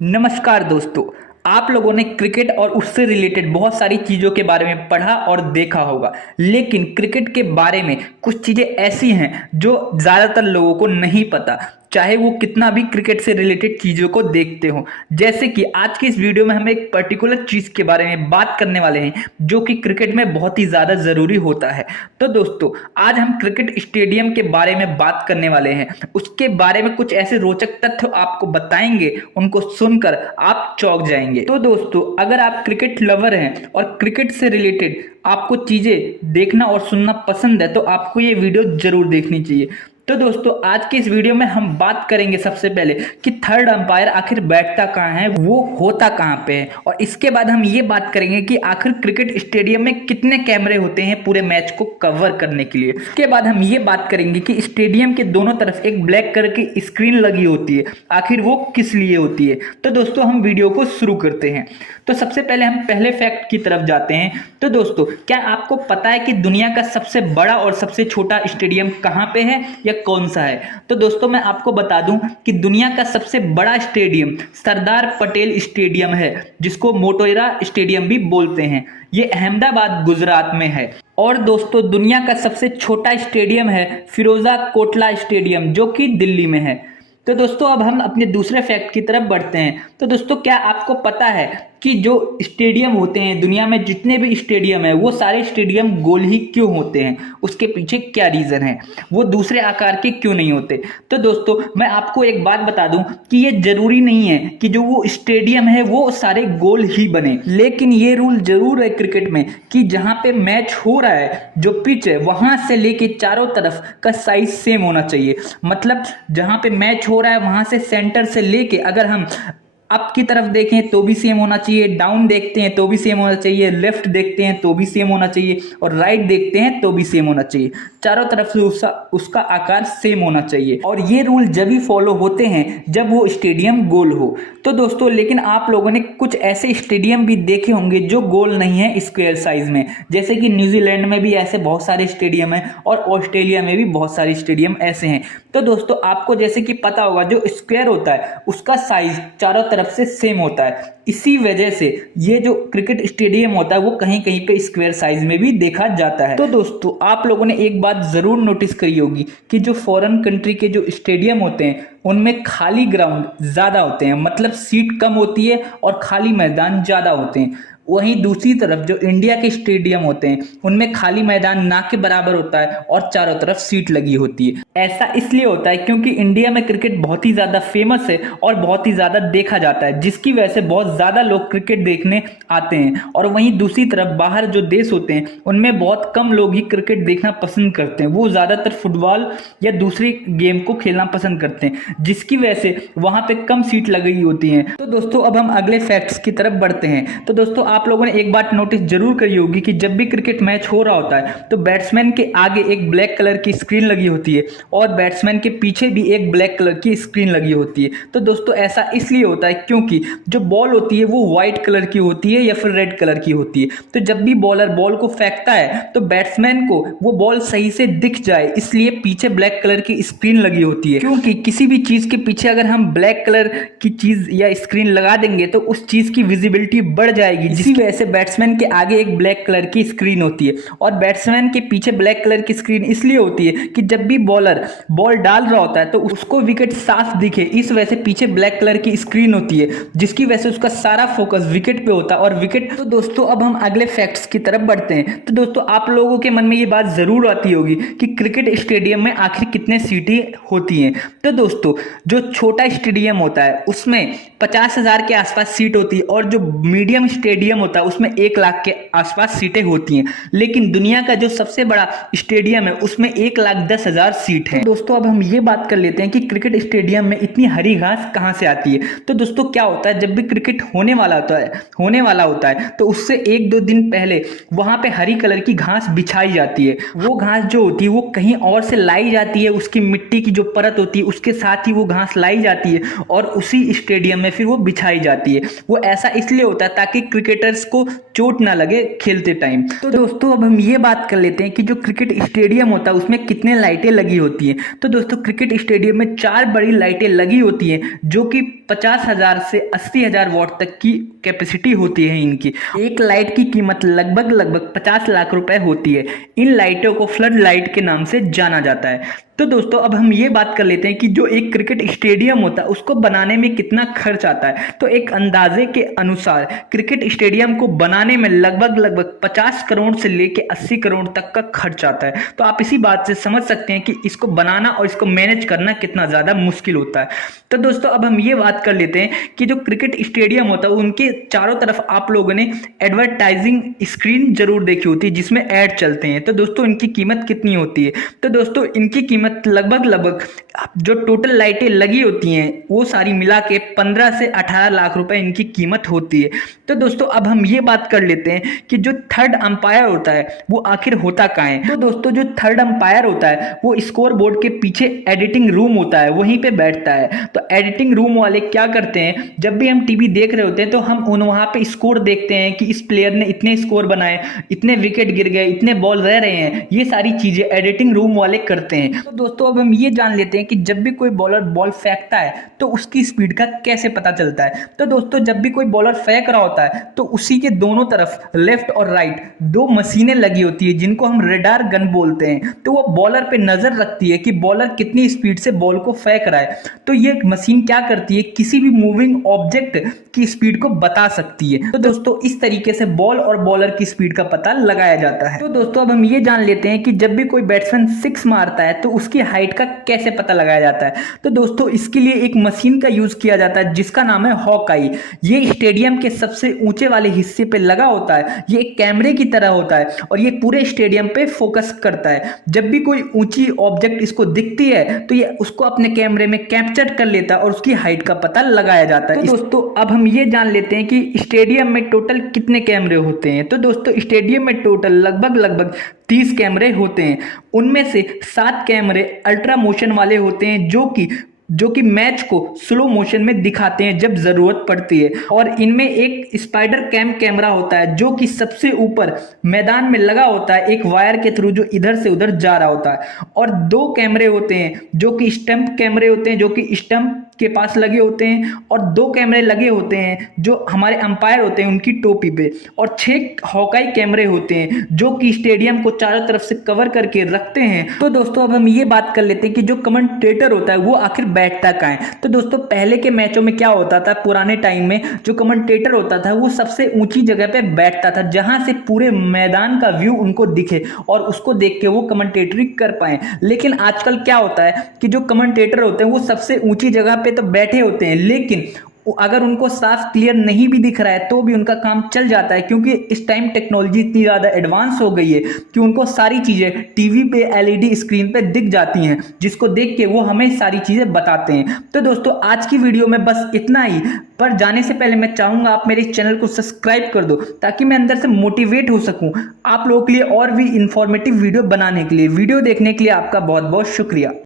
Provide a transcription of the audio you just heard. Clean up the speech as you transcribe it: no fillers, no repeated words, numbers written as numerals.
नमस्कार दोस्तों। आप लोगों ने क्रिकेट और उससे रिलेटेड बहुत सारी चीज़ों के बारे में पढ़ा और देखा होगा, लेकिन क्रिकेट के बारे में कुछ चीज़ें ऐसी हैं जो ज़्यादातर लोगों को नहीं पता, चाहे वो कितना भी क्रिकेट से रिलेटेड चीज़ों को देखते हो। जैसे कि आज की इस वीडियो में हम एक पर्टिकुलर चीज़ के बारे में बात करने वाले हैं जो कि क्रिकेट में बहुत ही ज़्यादा ज़रूरी होता है। तो दोस्तों, आज हम क्रिकेट स्टेडियम के बारे में बात करने वाले हैं। उसके बारे में कुछ ऐसे रोचक तथ्य आपको बताएंगे, उनको सुनकर आप चौंक जाएंगे। तो दोस्तों, अगर आप क्रिकेट लवर हैं और क्रिकेट से रिलेटेड आपको चीज़ें देखना और सुनना पसंद है तो आपको ये वीडियो जरूर देखनी चाहिए। तो दोस्तों, आज के इस वीडियो में हम बात करेंगे सबसे पहले कि थर्ड अंपायर आखिर बैठता कहाँ है, वो होता कहाँ पे है, और इसके बाद हम ये बात करेंगे कि आखिर क्रिकेट स्टेडियम में कितने कैमरे होते हैं पूरे मैच को कवर करने के लिए। इसके बाद हम ये बात करेंगे कि स्टेडियम के दोनों तरफ एक ब्लैक कलर की स्क्रीन लगी होती है, आखिर वो किस लिए होती है। तो दोस्तों, हम वीडियो को शुरू करते हैं। तो सबसे पहले हम पहले फैक्ट की तरफ जाते हैं। तो दोस्तों, क्या आपको पता है कि दुनिया का सबसे बड़ा और सबसे छोटा स्टेडियम कहाँ पे है या कौन सा है? तो दोस्तों, मैं आपको बता दूं कि दुनिया का सबसे बड़ा स्टेडियम सरदार पटेल स्टेडियम है, जिसको मोटेरा स्टेडियम भी बोलते हैं। ये अहमदाबाद गुजरात में है। और दोस्तों, दुनिया का सबसे छोटा स्टेडियम है फिरोजा कोटला स्टेडियम, जो कि दिल्ली में है। तो दोस्तों, अब हम अपने दूसरे फैक्ट की तरफ बढ़ते हैं। तो दोस्तों, क्या आपको पता है कि जो स्टेडियम होते हैं, दुनिया में जितने भी स्टेडियम है, वो सारे स्टेडियम गोल ही क्यों होते हैं? उसके पीछे क्या रीज़न है? वो दूसरे आकार के क्यों नहीं होते? तो दोस्तों, मैं आपको एक बात बता दूं कि ये जरूरी नहीं है कि जो वो स्टेडियम है वो सारे गोल ही बने, लेकिन ये रूल जरूर है क्रिकेट में कि जहां पे मैच हो रहा है, जो पिच है, वहां से लेके चारों तरफ का साइज सेम होना चाहिए। मतलब जहां पे मैच हो रहा है वहां से सेंटर से लेके अगर हम अप की तरफ देखें तो भी सेम होना चाहिए, डाउन देखते हैं तो भी सेम होना चाहिए, लेफ्ट देखते हैं तो भी सेम होना चाहिए, और राइट देखते हैं तो भी सेम होना चाहिए। चारों तरफ से उसका आकार सेम होना चाहिए। और ये रूल जब भी फॉलो होते हैं जब वो स्टेडियम गोल हो। तो दोस्तों, लेकिन आप लोगों ने कुछ ऐसे स्टेडियम भी देखे होंगे जो गोल नहीं है, स्क्वायर साइज में। जैसे कि न्यूजीलैंड में भी ऐसे बहुत सारे स्टेडियम हैं और ऑस्ट्रेलिया में भी बहुत सारे स्टेडियम ऐसे हैं। तो दोस्तों, आपको जैसे कि पता होगा, जो स्क्वायर होता है उसका साइज चारों तरफ से सेम होता है। इसी वजह से ये जो क्रिकेट स्टेडियम होता है वो कहीं कहीं पे स्क्वायर साइज में भी देखा जाता है। तो दोस्तों, आप लोगों ने एक बात जरूर नोटिस करी होगी कि जो फॉरेन कंट्री के जो स्टेडियम होते हैं उनमें खाली ग्राउंड ज्यादा होते हैं, मतलब सीट कम होती है और खाली मैदान ज्यादा होते हैं। वहीं दूसरी तरफ जो इंडिया के स्टेडियम होते हैं उनमें खाली मैदान ना के बराबर होता है और चारों तरफ सीट लगी होती है। ऐसा इसलिए होता है क्योंकि इंडिया में क्रिकेट बहुत ही ज्यादा फेमस है और बहुत ही ज्यादा देखा जाता है, जिसकी वजह से बहुत ज्यादा लोग क्रिकेट देखने आते हैं। और वहीं दूसरी तरफ बाहर जो देश होते हैं उनमें बहुत कम लोग ही क्रिकेट देखना पसंद करते हैं, वो ज्यादातर फुटबॉल या दूसरी गेम को खेलना पसंद करते हैं, जिसकी वजह से वहां पे कम सीट लगी होती है। तो दोस्तों, अब हम अगले फैक्ट्स की तरफ बढ़ते हैं। तो दोस्तों, आप लोगों ने एक बात नोटिस जरूर करी होगी कि जब भी क्रिकेट मैच हो रहा होता है तो बैट्समैन के आगे एक ब्लैक कलर की स्क्रीन लगी होती है और बैट्समैन के पीछे भी एक ब्लैक कलर की स्क्रीन लगी होती है। तो दोस्तों, ऐसा इसलिए होता है क्योंकि जो बॉल होती है वो व्हाइट कलर की होती है या फिर रेड कलर की होती है। तो जब भी बॉलर बॉल को फेंकता है तो बैट्समैन को वो बॉल सही से दिख जाए, इसलिए पीछे ब्लैक कलर की स्क्रीन लगी होती है। क्योंकि किसी भी चीज के पीछे अगर हम ब्लैक कलर की चीज या स्क्रीन लगा देंगे तो उस चीज की विजिबिलिटी बढ़ जाएगी, जिसकी वजह से बैट्समैन के आगे एक ब्लैक कलर की स्क्रीन होती है और बैट्समैन के पीछे ब्लैक कलर की स्क्रीन इसलिए होती है कि जब भी बॉलर बॉल डाल रहा होता है तो उसको विकेट साफ दिखे, इस वजह से पीछे ब्लैक कलर की स्क्रीन होती है, जिसकी वजह से उसका सारा फोकस विकेट पे होता है और विकेट। तो दोस्तों, अब हम अगले फैक्ट्स की तरफ बढ़ते हैं। तो दोस्तों, आप लोगों के मन में ये बात जरूर आती होगी कि क्रिकेट स्टेडियम में आखिर कितने सीटें होती हैं। तो दोस्तों, जो छोटा स्टेडियम होता है उसमें 50,000 के आसपास सीट होती है और जो मीडियम स्टेडियम होता है उसमें 1 लाख के आसपास सीटें होती हैं। लेकिन दुनिया का जो सबसे बड़ा स्टेडियम है उसमें 1,10,000 सीट है। तो दोस्तों, अब हम ये बात कर लेते हैं कि क्रिकेट स्टेडियम में इतनी हरी घास कहां से आती है। तो दोस्तों, क्या होता है, जब भी क्रिकेट होने वाला होता है तो उससे 1-2 दिन पहले वहां पे हरी कलर की घास बिछाई जाती है। वो घास जो होती है वो कहीं और से लाई जाती है, उसकी मिट्टी की जो परत होती है उसके साथ ही वो घास लाई जाती है और उसी स्टेडियम में फिर वो बिछाई जाती है। वो ऐसा इसलिए होता है ताकि क्रिकेटर क्रिकेटर्स को चोट ना लगे खेलते टाइम। तो दोस्तों अब हम ये बात कर लेते हैं कि जो क्रिकेट स्टेडियम होता है उसमें कितने लाइटें लगी होती हैं। तो दोस्तों क्रिकेट स्टेडियम में 4 बड़ी लाइटें लगी होती हैं जो कि 50,000 से 80,000 वॉट तक की कैपेसिटी होती है इनकी। एक लाइट की कीमत लगभग 50 लाख रुपए होती है। इन लाइटों को फ्लड लाइट के नाम से जाना जाता है। तो दोस्तों अब हम ये बात कर लेते हैं कि जो एक क्रिकेट स्टेडियम होता है उसको बनाने में कितना खर्च आता है। तो एक अंदाजे के अनुसार क्रिकेट स्टेडियम को बनाने में लगभग 50 करोड़ से लेके 80 करोड़ तक का खर्च आता है। तो आप इसी बात से समझ सकते हैं कि इसको बनाना और इसको मैनेज करना कितना ज़्यादा मुश्किल होता है। तो दोस्तों अब हम ये बात कर लेते हैं कि जो क्रिकेट स्टेडियम होता है उनके चारों तरफ आप लोगों ने एडवर्टाइजिंग स्क्रीन जरूर देखी होती है जिसमें ऐड चलते हैं। तो दोस्तों इनकी कीमत कितनी होती है? तो दोस्तों इनकी कीमत लगभग जो टोटल लाइटें लगी होती हैं वो सारी मिला के 15 से 18 लाख रुपए इनकी कीमत होती है। तो दोस्तों अब हम ये बात कर लेते हैं कि जो थर्ड अंपायर होता है वो आखिर होता कहाँ है। तो दोस्तों जो थर्ड अंपायर होता है वो स्कोर बोर्ड के पीछे एडिटिंग रूम होता है वहीं पे बैठता है। तो एडिटिंग रूम वाले क्या करते हैं, जब भी हम टीवी देख रहे होते हैं तो हम वहां पे स्कोर देखते हैं कि इस प्लेयर ने इतने स्कोर बनाए, इतने विकेट गिर गए, इतने बॉल रह रहे हैं, ये सारी चीजें एडिटिंग रूम वाले करते हैं। तो दोस्तों अब हम ये जान लेते हैं कि जब भी कोई बॉलर बॉल फेंकता है तो उसकी स्पीड का कैसे पता चलता है। तो दोस्तों जब भी कोई बॉलर फेंक रहा होता है तो उसी के दोनों तरफ लेफ्ट और राइट 2 मशीनें लगी होती है जिनको हम रेडार गन बोलते हैं। तो वो बॉलर पे नजर रखती है कि बॉलर कितनी स्पीड से बॉल को फेंक रहा है। तो ये मशीन क्या करती है, किसी भी मूविंग ऑब्जेक्ट की स्पीड को बता सकती है। तो दोस्तों इस तरीके से बॉल और बॉलर की स्पीड का पता लगाया जाता है। तो दोस्तों अब हम ये जान लेते हैं कि जब भी कोई बैट्समैन 6 मारता है तो उसकी हाइट का कैसे पता लगाया जाता है। तो दोस्तों इसके लिए एक मशीन का यूज किया जाता है जिसका नाम है हॉकाई। ये स्टेडियम के सबसे ऊंचे वाले हिस्से पे लगा होता है। ये एक कैमरे की तरह होता है और ये पूरे स्टेडियम पे फोकस करता है। जब भी कोई ऊंची ऑब्जेक्ट इसको दिखती है तो ये उसको अपने कैमरे में कैप्चर कर लेता है और उसकी हाइट का पता लगाया जाता है। तो दोस्तों अब हम ये जान लेते हैं कि स्टेडियम में टोटल कितने कैमरे होते हैं। तो दोस्तों स्टेडियम में टोटल लगभग 30 कैमरे होते हैं। उनमें से 7 कैमरे अल्ट्रा मोशन वाले होते हैं जो कि मैच को स्लो मोशन में दिखाते हैं जब जरूरत पड़ती है। और इनमें एक स्पाइडर कैमरा होता है जो कि सबसे ऊपर मैदान में लगा होता है एक वायर के थ्रू जो इधर से उधर जा रहा होता है। और 2 कैमरे होते हैं जो कि स्टंप कैमरे होते हैं जो कि स्टंप के पास लगे होते हैं। और 2 कैमरे लगे होते हैं जो हमारे अंपायर होते हैं उनकी टोपी पे। और 6 हॉकाई कैमरे होते हैं जो कि स्टेडियम को चारों तरफ से कवर करके रखते हैं। तो दोस्तों अब हम ये बात कर लेते हैं कि जो कमेंटेटर होता है वो आखिर बैठता कहाँ है। तो दोस्तों पहले के मैचों में क्या होता था, पुराने टाइम में जो कमेंटेटर होता था वो सबसे ऊंची जगह पे बैठता था जहां से पूरे मैदान का व्यू उनको दिखे और उसको देख के वो कमेंटेटरी कर पाए। लेकिन आजकल क्या होता है कि जो कमेंटेटर होते हैं वो सबसे ऊंची जगह पे तो बैठे होते हैं लेकिन अगर उनको साफ क्लियर नहीं भी दिख रहा है तो भी उनका काम चल जाता है, क्योंकि इस टाइम टेक्नोलॉजी इतनी ज़्यादा एडवांस हो गई है कि उनको सारी चीज़ें टीवी पे एलईडी स्क्रीन पे दिख जाती हैं जिसको देख के वो हमें सारी चीज़ें बताते हैं। तो दोस्तों आज की वीडियो में बस इतना ही। पर जाने से पहले मैं चाहूँगा आप मेरे चैनल को सब्सक्राइब कर दो ताकि मैं अंदर से मोटिवेट हो सकूँ आप लोगों के लिए और भी इंफॉर्मेटिव वीडियो बनाने के लिए। वीडियो देखने के लिए आपका बहुत बहुत शुक्रिया।